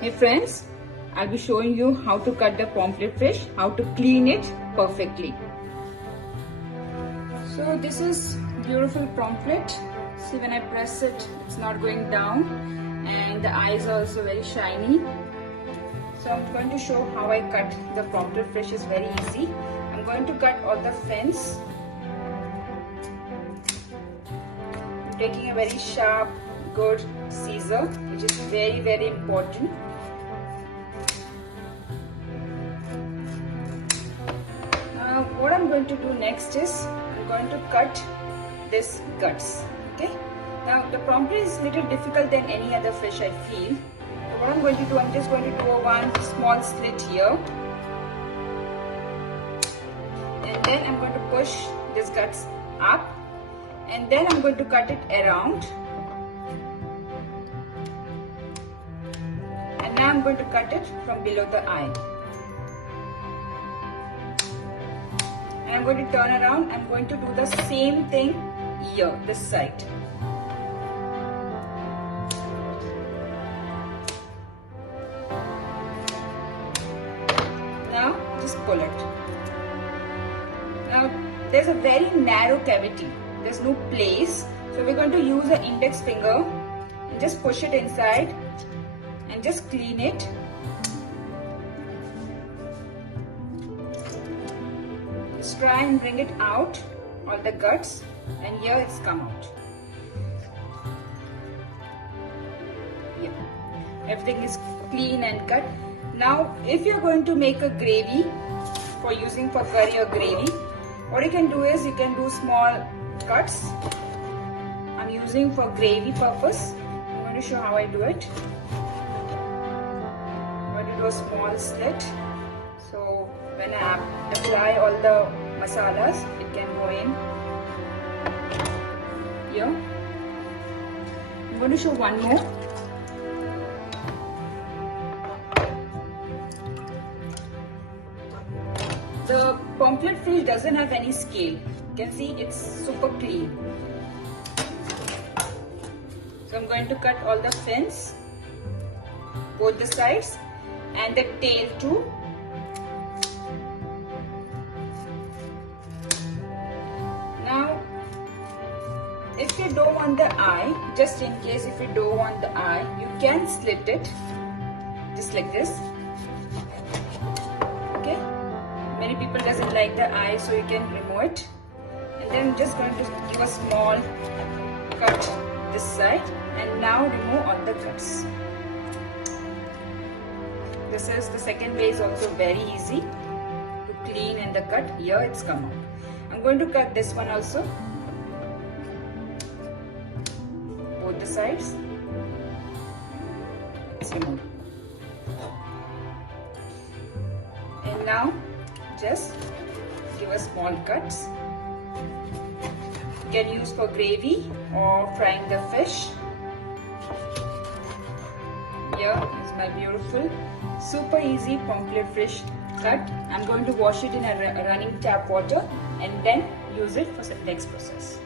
Hey friends, I'll be showing you how to cut the pomfret fish, how to clean it perfectly. So this is beautiful pomfret. See, when I press it, it's not going down and the eyes are also very shiny. So I'm going to show how I cut the pomfret fish. Is very easy. I'm going to cut all the fins. I'm taking a very sharp, good scissor, which is very important. What I'm going to do next is I'm going to cut this guts. Okay. Now the pomfret is little difficult than any other fish, I feel. So what I'm going to do, I'm just going to do one small slit here, and then I'm going to push this guts up, and then I'm going to cut it around, and now I'm going to cut it from below the eye. And I'm going to turn around. I'm going to do the same thing here, this side. Now just pull it. Now there's a very narrow cavity. There's no place. So we're going to use the index finger and just push it inside and just clean it. Just try and bring it out, all the guts, and here it's come out. Yeah, everything is clean and cut. Now, if you're going to make a gravy for using for curry or gravy, what you can do is you can do small cuts. I'm using for gravy purpose. I'm going to show how I do it. I'm going to do a small slit. So when I apply all the masalas, it can go in here. I'm going to show one more. The pomfret fish doesn't have any scale. You can see it's super clean. So I'm going to cut all the fins, both the sides, and the tail too. Now, if you don't want the eye, just in case if you don't want the eye, you can slit it just like this. Okay. Many people doesn't like the eye, so you can remove it. And then I'm just going to give a small cut this side, and now remove all the guts. This is the second way, is also very easy to clean and the cut. Here it's come out. I'm going to cut this one also, both the sides. It's removed. And now just give a small cuts. You can use for gravy or frying the fish. Here is my beautiful, super easy pomfret fish cut. I'm going to wash it in a running tap water and then use it for the next process.